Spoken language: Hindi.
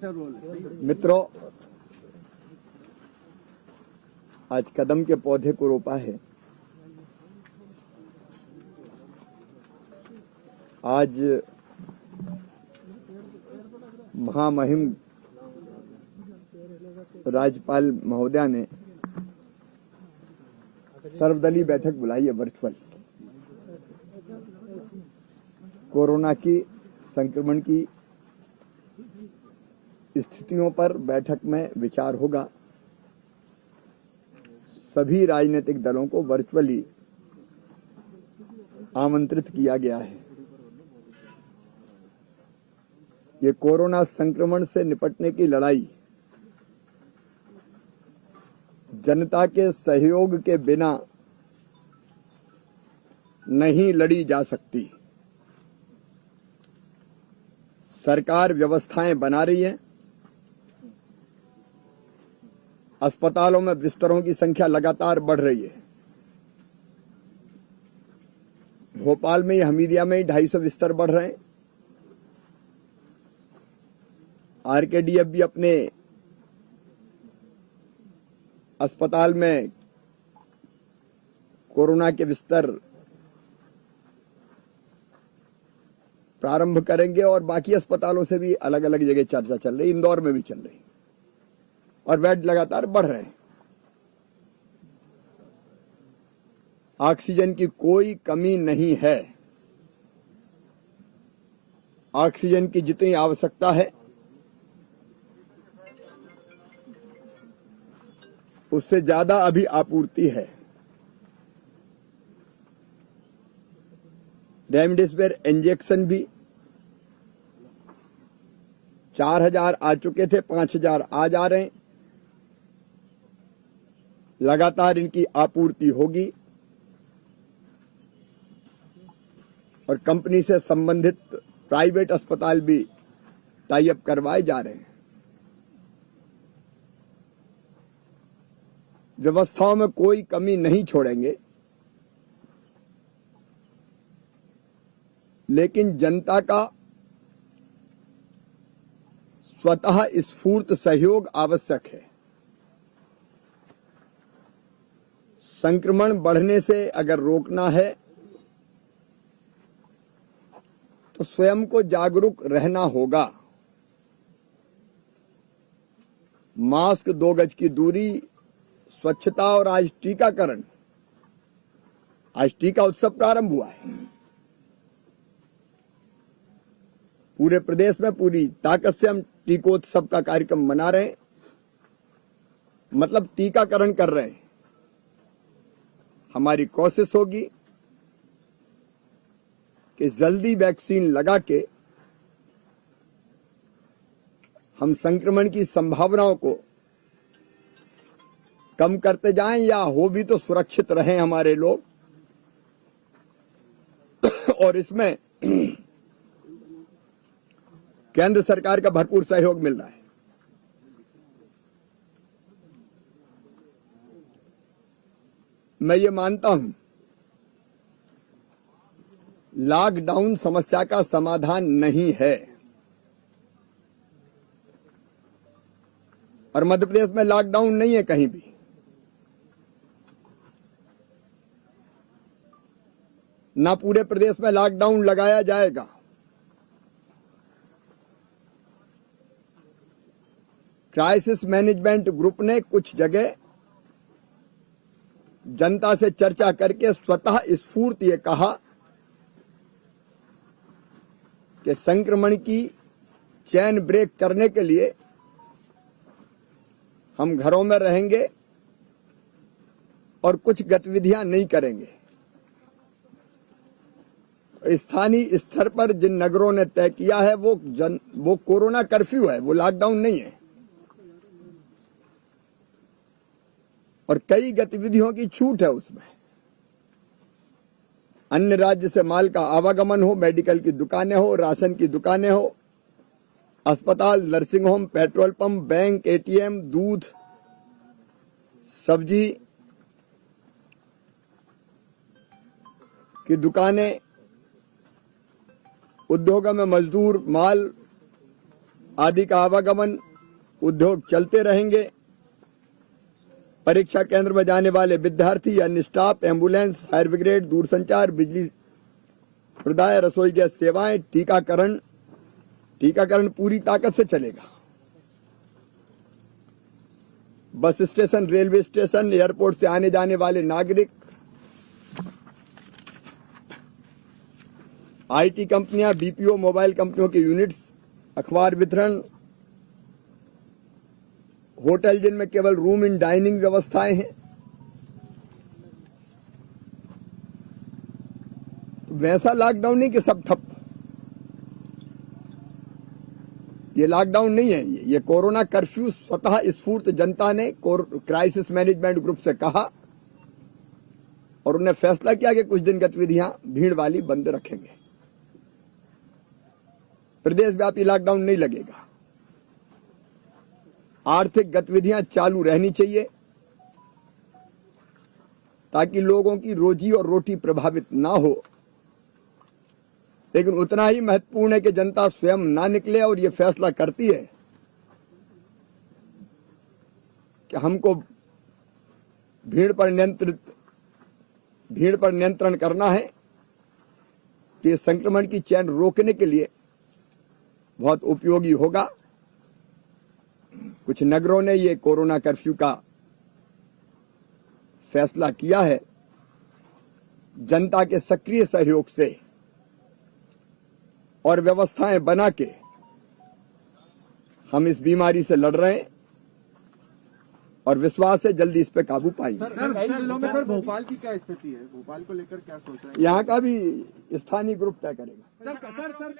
मित्रों, आज कदम के पौधे को रोपा है। आज महामहिम राज्यपाल महोदया ने सर्वदलीय बैठक बुलाई है वर्चुअल। कोरोना की संक्रमण की स्थितियों पर बैठक में विचार होगा। सभी राजनीतिक दलों को वर्चुअली आमंत्रित किया गया है। ये कोरोना संक्रमण से निपटने की लड़ाई जनता के सहयोग के बिना नहीं लड़ी जा सकती। सरकार व्यवस्थाएं बना रही है। अस्पतालों में बिस्तरों की संख्या लगातार बढ़ रही है। भोपाल में ही, हमीदिया में ही 250 बिस्तर बढ़ रहे हैं। आरकेडीएफ भी अपने अस्पताल में कोरोना के बिस्तर प्रारंभ करेंगे और बाकी अस्पतालों से भी अलग अलग जगह चर्चा चल रही, इंदौर में भी चल रही और बेड लगातार बढ़ रहे हैं। ऑक्सीजन की कोई कमी नहीं है। ऑक्सीजन की जितनी आवश्यकता है उससे ज्यादा अभी आपूर्ति है। रेमडेसिविर इंजेक्शन भी 4000 आ चुके थे, 5000 आज आ रहे हैं। लगातार इनकी आपूर्ति होगी और कंपनी से संबंधित प्राइवेट अस्पताल भी टाई अप करवाए जा रहे हैं। व्यवस्थाओं में कोई कमी नहीं छोड़ेंगे, लेकिन जनता का स्वतः स्फूर्त सहयोग आवश्यक है। संक्रमण बढ़ने से अगर रोकना है तो स्वयं को जागरूक रहना होगा। मास्क, 2 गज की दूरी, स्वच्छता और आज टीकाकरण। आज टीका उत्सव प्रारंभ हुआ है। पूरे प्रदेश में पूरी ताकत से हम टीकोत्सव का कार्यक्रम मना रहे हैं, मतलब टीकाकरण कर रहे हैं। हमारी कोशिश होगी कि जल्दी वैक्सीन लगा के हम संक्रमण की संभावनाओं को कम करते जाएं, या हो भी तो सुरक्षित रहें हमारे लोग। और इसमें केंद्र सरकार का भरपूर सहयोग मिल रहा है। मैं ये मानता हूं लॉकडाउन समस्या का समाधान नहीं है और मध्य प्रदेश में लॉकडाउन नहीं है कहीं भी। ना पूरे प्रदेश में लॉकडाउन लगाया जाएगा। क्राइसिस मैनेजमेंट ग्रुप ने कुछ जगह जनता से चर्चा करके स्वतः स्फूर्त ये कहा कि संक्रमण की चेन ब्रेक करने के लिए हम घरों में रहेंगे और कुछ गतिविधियां नहीं करेंगे। स्थानीय स्तर पर जिन नगरों ने तय किया है वो कोरोना कर्फ्यू है, वो लॉकडाउन नहीं है। और कई गतिविधियों की छूट है उसमें। अन्य राज्य से माल का आवागमन हो, मेडिकल की दुकानें हो, राशन की दुकानें हो, अस्पताल, nursing home, petrol pump, bank, ATM, दूध, सब्जी की दुकानें, उद्योगों में मजदूर, माल आदि का आवागमन, उद्योग चलते रहेंगे। परीक्षा केंद्र में जाने वाले विद्यार्थी, अन्य स्टाफ, एम्बुलेंस, फायर ब्रिगेड, दूरसंचार, बिजली प्रदाय, रसोई गैस सेवाएं, टीकाकरण पूरी ताकत से चलेगा। Bus station, railway station, airport से आने जाने वाले नागरिक, आईटी कंपनियां, बीपीओ, मोबाइल कंपनियों के यूनिट्स, अखबार वितरण, होटल जिनमें केवल रूम इन डाइनिंग व्यवस्थाएं हैं, वैसा लॉकडाउन नहीं कि सब ठप। ये लॉकडाउन नहीं है, ये कोरोना कर्फ्यू स्वतः स्फूर्त जनता ने क्राइसिस मैनेजमेंट ग्रुप से कहा और उन्हें फैसला किया कि कुछ दिन गतिविधियां भीड़ वाली बंद रखेंगे। प्रदेशव्यापी लॉकडाउन नहीं लगेगा। आर्थिक गतिविधियां चालू रहनी चाहिए ताकि लोगों की रोजी और रोटी प्रभावित ना हो, लेकिन उतना ही महत्वपूर्ण है कि जनता स्वयं ना निकले और ये फैसला करती है कि हमको भीड़ पर नियंत्रण करना है, कि संक्रमण की चेन रोकने के लिए बहुत उपयोगी होगा। कुछ नगरों ने ये कोरोना कर्फ्यू का फैसला किया है। जनता के सक्रिय सहयोग से और व्यवस्थाएं बना के हम इस बीमारी से लड़ रहे हैं और विश्वास है जल्दी इस पे काबू पाएंगे। सर भोपाल की क्या स्थिति है? भोपाल को लेकर क्या सोच रहे हैं? यहाँ का भी स्थानीय ग्रुप तय करेगा। सर कल